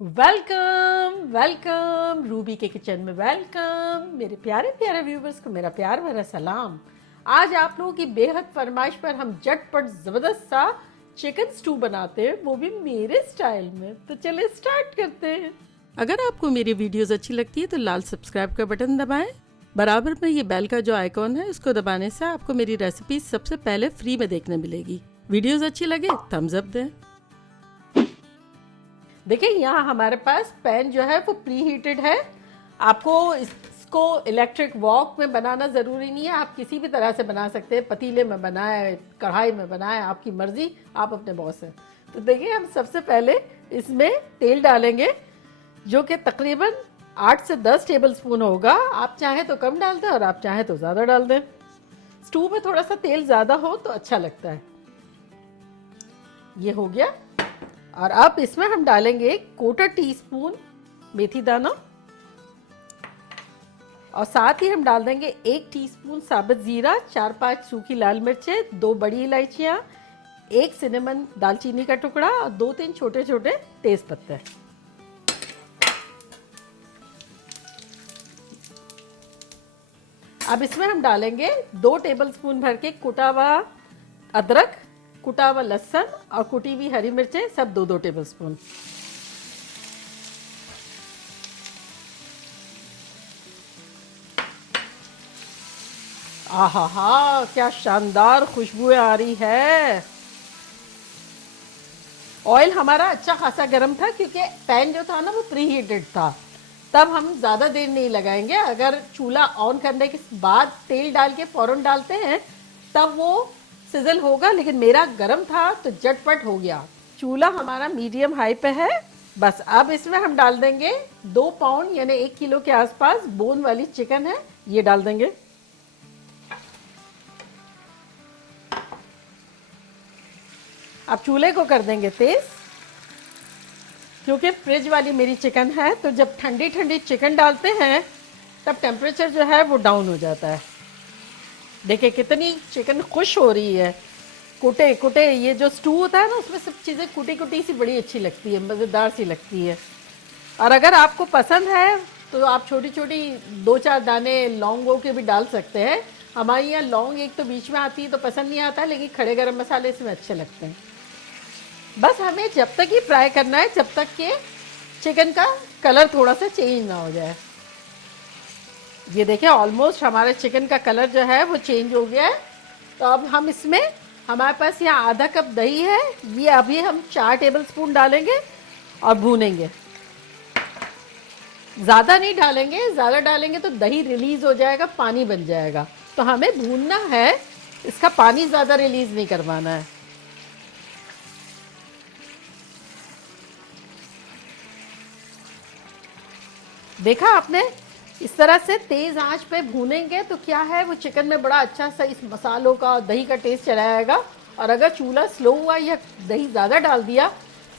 Welcome welcome Ruby के kitchen में welcome. मेरे प्यारे प्यारे व्यूवर्स को मेरा प्यार भरा सलाम। आज आप लोगों की बेहद फरमाइश पर हम झटपट जबरदस्त सा चिकन स्टू बनाते हैं, वो भी मेरे स्टाइल में। तो चलिए स्टार्ट करते हैं। अगर आपको मेरी वीडियोस अच्छी लगती है तो लाल सब्सक्राइब का बटन दबाएं। बराबर में ये बेल का जो आइकॉन है इसको दबाने से आपको मेरी रेसिपी सबसे पहले फ्री में देखने मिलेगी। वीडियोस अच्छी लगे थम्स अप दें। देखिए यहाँ हमारे पास पैन जो है वो प्री हीटेड है। आपको इसको इलेक्ट्रिक वॉक में बनाना ज़रूरी नहीं है, आप किसी भी तरह से बना सकते हैं। पतीले में बनाए, कढ़ाई में बनाए, आपकी मर्जी, आप अपने बॉस हैं। तो देखिए हम सबसे पहले इसमें तेल डालेंगे जो कि तकरीबन 8 से 10 टेबल स्पून होगा। आप चाहें तो कम डाल दें और आप चाहें तो ज़्यादा डाल दें। स्टू में थोड़ा सा तेल ज़्यादा हो तो अच्छा लगता है। ये हो गया। और अब इसमें हम डालेंगे 1/4 टीस्पून मेथी दाना और साथ ही हम डाल देंगे 1 टीस्पून साबुत जीरा, 4-5 सूखी लाल मिर्चें, 2 बड़ी इलायचियां, 1 सिनेमन दालचीनी का टुकड़ा और 2-3 छोटे छोटे तेज पत्ते। अब इसमें हम डालेंगे 2 टेबलस्पून भर के कुटा हुआ अदरक, कुटा हुआ लहसुन और कुटी हुई हरी मिर्चें, सब 2-2 टेबलस्पून। आहा हा, क्या शानदार खुशबुएं आ रही है। ऑयल हमारा अच्छा खासा गर्म था क्योंकि पैन जो था ना वो प्री हीटेड था। तब हम ज़्यादा देर नहीं लगाएंगे। अगर चूल्हा ऑन करने के बाद तेल डाल के फ़ौरन डालते हैं तब वो सिजल होगा, लेकिन मेरा गरम था तो झटपट हो गया। चूल्हा हमारा मीडियम हाई पे है। बस अब इसमें हम डाल देंगे 2 पाउंड यानी 1 किलो के आसपास बोन वाली चिकन है, ये डाल देंगे। अब चूल्हे को कर देंगे तेज क्योंकि फ्रिज वाली मेरी चिकन है, तो जब ठंडी ठंडी चिकन डालते हैं तब टेम्परेचर जो है वो डाउन हो जाता है। देखिए कितनी चिकन खुश हो रही है। कुटे कुटे ये जो स्टू होता है ना उसमें सब चीज़ें कुटी कुटी सी बड़ी अच्छी लगती है, मज़ेदार सी लगती है। और अगर आपको पसंद है तो आप छोटी छोटी 2-4 दाने लौंगों के भी डाल सकते हैं। हमारे यहाँ लौंग एक तो बीच में आती है तो पसंद नहीं आता, लेकिन खड़े गरम मसाले इसमें अच्छे लगते हैं। बस हमें जब तक ही फ्राई करना है जब तक कि चिकन का कलर थोड़ा सा चेंज ना हो जाए। ये देखिए ऑलमोस्ट हमारे चिकन का कलर जो है वो चेंज हो गया है। तो अब हम इसमें, हमारे पास यहाँ आधा कप दही है, ये अभी हम 4 टेबलस्पून डालेंगे और भूनेंगे। ज़्यादा नहीं डालेंगे, ज़्यादा डालेंगे तो दही रिलीज़ हो जाएगा, पानी बन जाएगा। तो हमें भूनना है, इसका पानी ज़्यादा रिलीज़ नहीं करवाना है। देखा आपने, इस तरह से तेज़ आंच पे भूनेंगे तो क्या है वो चिकन में बड़ा अच्छा सा इस मसालों का, दही का टेस्ट चला जाएगा। और अगर चूल्हा स्लो हुआ या दही ज़्यादा डाल दिया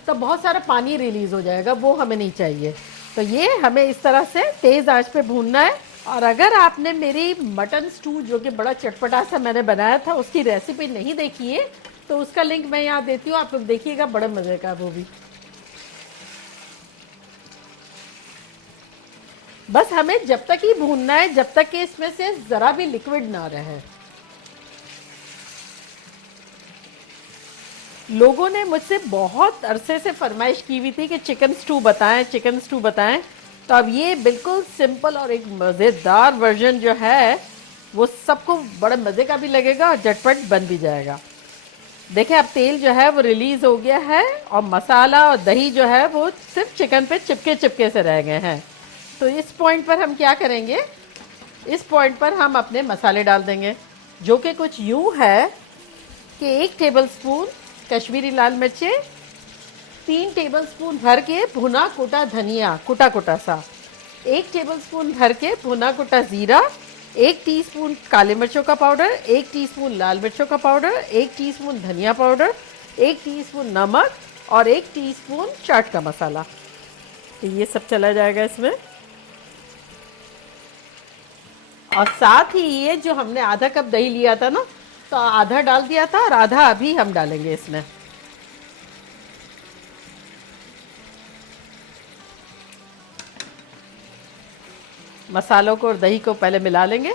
तो बहुत सारा पानी रिलीज़ हो जाएगा, वो हमें नहीं चाहिए। तो ये हमें इस तरह से तेज़ आंच पे भूनना है। और अगर आपने मेरी मटन स्टू जो कि बड़ा चटपटा सा मैंने बनाया था उसकी रेसिपी नहीं देखी है तो उसका लिंक मैं यहाँ देती हूँ, आप लोग देखिएगा, बड़े मज़े का वो भी। बस हमें जब तक ही भूनना है जब तक कि इसमें से ज़रा भी लिक्विड ना रहे। लोगों ने मुझसे बहुत अरसे से फरमाइश की हुई थी कि चिकन स्टू बताएं, चिकन स्टू बताएं। तो अब ये बिल्कुल सिंपल और एक मज़ेदार वर्जन जो है वो सबको बड़े मज़े का भी लगेगा और झटपट बन भी जाएगा। देखिए अब तेल जो है वो रिलीज़ हो गया है और मसाला और दही जो है वो सिर्फ चिकन पे चिपके चिपके से रह गए हैं। तो इस पॉइंट पर हम क्या करेंगे, इस पॉइंट पर हम अपने मसाले डाल देंगे जो कि कुछ यूँ है कि 1 टेबलस्पून कश्मीरी लाल मिर्चें, 3 टेबलस्पून भर के भुना कुटा धनिया, कुटा कुटा सा, 1 टेबलस्पून भर के भुना कुटा ज़ीरा, 1 टीस्पून काले मिर्चों का पाउडर, 1 टीस्पून लाल मिर्चों का पाउडर, 1 टीस्पून धनिया पाउडर, 1 टीस्पून नमक और 1 टीस्पून चाट का मसाला। तो ये सब चला जाएगा इसमें। और साथ ही ये जो हमने आधा कप दही लिया था ना, तो आधा डाल दिया था और आधा अभी हम डालेंगे इसमें। मसालों को और दही को पहले मिला लेंगे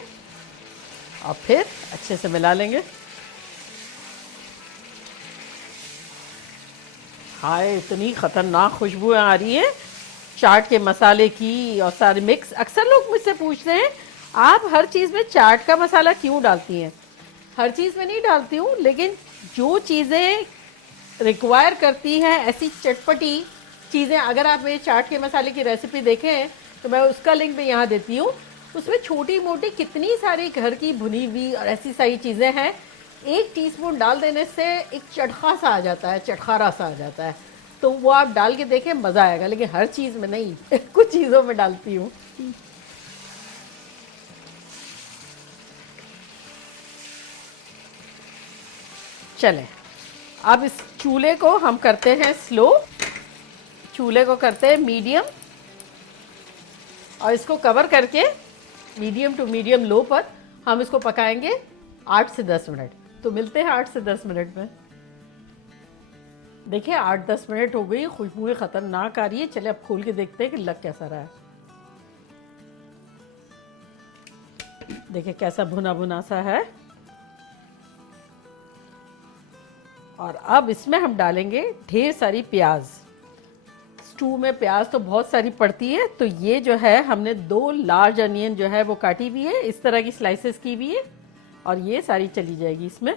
और फिर अच्छे से मिला लेंगे। हाय, इतनी खतरनाक खुशबू आ रही है चाट के मसाले की और सारे मिक्स। अक्सर लोग मुझसे पूछते हैं आप हर चीज़ में चाट का मसाला क्यों डालती हैं? हर चीज़ में नहीं डालती हूँ, लेकिन जो चीज़ें रिक्वायर करती हैं ऐसी चटपटी चीज़ें, अगर आप मेरे चाट के मसाले की रेसिपी देखें तो मैं उसका लिंक भी यहाँ देती हूँ। उसमें छोटी मोटी कितनी सारी घर की भुनी हुई और ऐसी सारी चीज़ें हैं, 1 टीस्पून डाल देने से एक चटखा सा आ जाता है, चटखारा सा आ जाता है। तो वो आप डाल के देखें, मज़ा आएगा। लेकिन हर चीज़ में नहीं कुछ चीज़ों में डालती हूँ। चलें, अब इस चूल्हे को हम करते हैं स्लो, चूल्हे को करते हैं मीडियम और इसको कवर करके मीडियम टू मीडियम लो पर हम इसको पकाएंगे 8 से 10 मिनट। तो मिलते हैं 8 से 10 मिनट में। देखिए 8-10 मिनट हो गई, खुशबू खतरनाक आ रही है। चले अब खोल के देखते हैं कि लग कैसा रहा है। देखिए कैसा भुना भुना सा है। और अब इसमें हम डालेंगे ढेर सारी प्याज। स्टू में प्याज तो बहुत सारी पड़ती है, तो ये जो है हमने 2 लार्ज अनियन जो है वो काटी हुई है, इस तरह की स्लाइसेस की हुई है, और ये सारी चली जाएगी इसमें।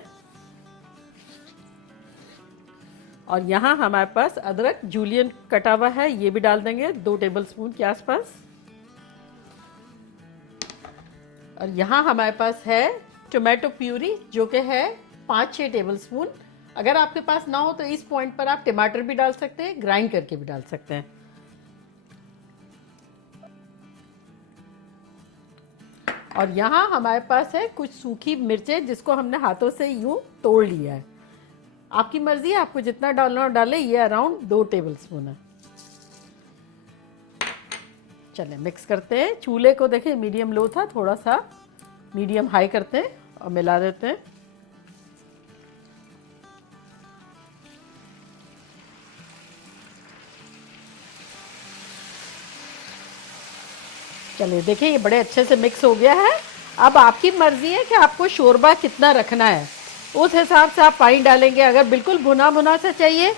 और यहाँ हमारे पास अदरक जूलियन कटा हुआ है, ये भी डाल देंगे 2 टेबलस्पून के आसपास। और यहाँ हमारे पास है टोमेटो प्यूरी जो कि है 5-6 टेबलस्पून। अगर आपके पास ना हो तो इस पॉइंट पर आप टमाटर भी डाल सकते हैं, ग्राइंड करके भी डाल सकते हैं। और यहाँ हमारे पास है कुछ सूखी मिर्चें जिसको हमने हाथों से यूं तोड़ लिया है। आपकी मर्जी है, आपको जितना डालना हो डालें। ये अराउंड 2 टेबलस्पून है। चलें मिक्स करते हैं। चूल्हे को देखें मीडियम लो था, थोड़ा सा मीडियम हाई करते हैं और मिला देते हैं। चलिए देखिए ये बड़े अच्छे से मिक्स हो गया है। अब आपकी मर्जी है कि आपको शोरबा कितना रखना है, उस हिसाब से आप पानी डालेंगे। अगर बिल्कुल भुना भुना सा चाहिए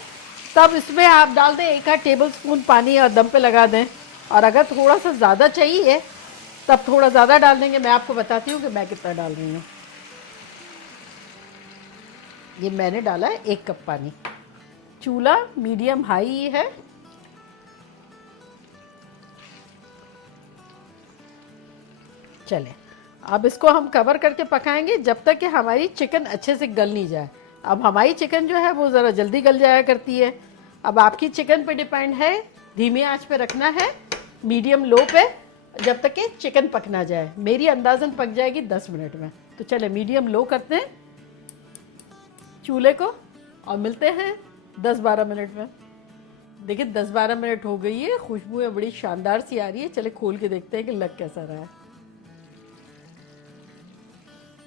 तब इसमें आप डाल दें 1 आध टेबलस्पून पानी और दम पे लगा दें। और अगर थोड़ा सा ज़्यादा चाहिए तब थोड़ा ज़्यादा डाल देंगे। मैं आपको बताती हूँ कि मैं कितना डाल रही हूँ। ये मैंने डाला है 1 कप पानी। चूल्हा मीडियम हाई है। चलें अब इसको हम कवर करके पकाएंगे जब तक कि हमारी चिकन अच्छे से गल नहीं जाए। अब हमारी चिकन जो है वो ज़रा जल्दी गल जाया करती है। अब आपकी चिकन पे डिपेंड है, धीमी आंच पे रखना है, मीडियम लो पे, जब तक कि चिकन पक ना जाए। मेरी अंदाज़न पक जाएगी 10 मिनट में। तो चले मीडियम लो करते हैं चूल्हे को और मिलते हैं 10-12 मिनट में। देखिए 10-12 मिनट हो गई है, खुशबू बड़ी शानदार सी आ रही है। चले खोल के देखते हैं कि लग कैसा रहा है।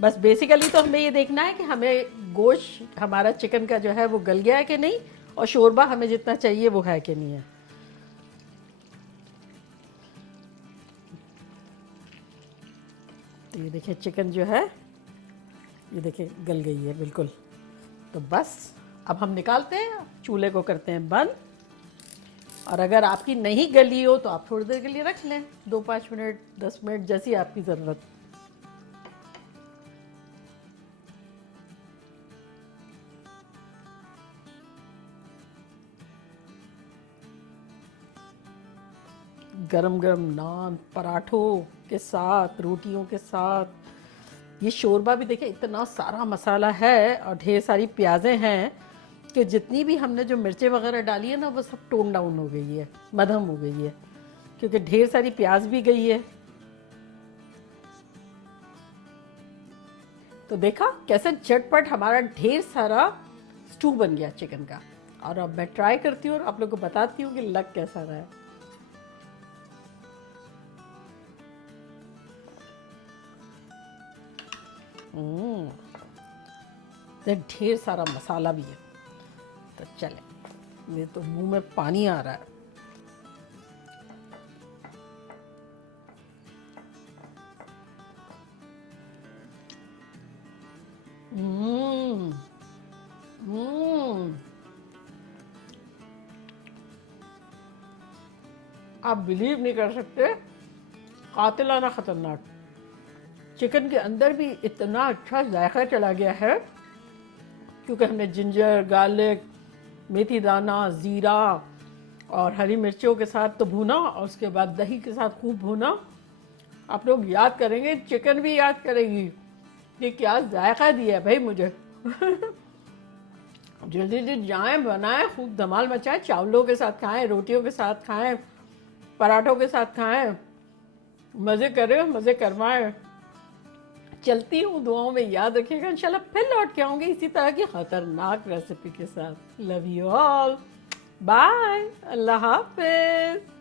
बस बेसिकली तो हमें ये देखना है कि हमें गोश्त हमारा चिकन का जो है वो गल गया है कि नहीं, और शोरबा हमें जितना चाहिए वो है कि नहीं है। तो ये देखिए चिकन जो है ये देखिए गल गई है बिल्कुल। तो बस अब हम निकालते हैं, चूल्हे को करते हैं बंद। और अगर आपकी नहीं गली हो तो आप थोड़ी देर के लिए रख लें, 2-5 मिनट 10 मिनट जैसी आपकी ज़रूरत। गरम गरम नान पराठों के साथ, रोटियों के साथ। ये शोरबा भी देखिए इतना सारा मसाला है और ढेर सारी प्याज़ें हैं कि जितनी भी हमने जो मिर्चें वगैरह डाली है ना वो सब टोन डाउन हो गई है, मध्यम हो गई है, क्योंकि ढेर सारी प्याज भी गई है। तो देखा कैसे झटपट हमारा ढेर सारा स्टू बन गया चिकन का। और अब मैं ट्राई करती हूँ और आप लोग को बताती हूँ कि लग कैसा रहा है। ढेर सारा मसाला भी है। तो चले, मेरे तो मुंह में पानी आ रहा है। हम्म। हम्म। आप बिलीव नहीं कर सकते, कातिलाना खतरनाक। चिकन के अंदर भी इतना अच्छा जायका चला गया है, क्योंकि हमने जिंजर, गार्लिक, मेथी दाना, ज़ीरा और हरी मिर्चों के साथ तो भूना, और उसके बाद दही के साथ खूब भूना। आप लोग याद करेंगे, चिकन भी याद करेगी कि क्या जायका दिया है भाई मुझे। जल्दी जल्दी जाएं, बनाएं, खूब धमाल मचाएं, चावलों के साथ खाएं, रोटियों के साथ खाएं, पराठों के साथ खाएं, मज़े करें, मज़े करवाएं। चलती हूँ, दुआओं में याद रखिएगा, इंशाल्लाह फिर लौट के आऊँगी इसी तरह की खतरनाक रेसिपी के साथ। Love you all, bye, Allah Hafiz.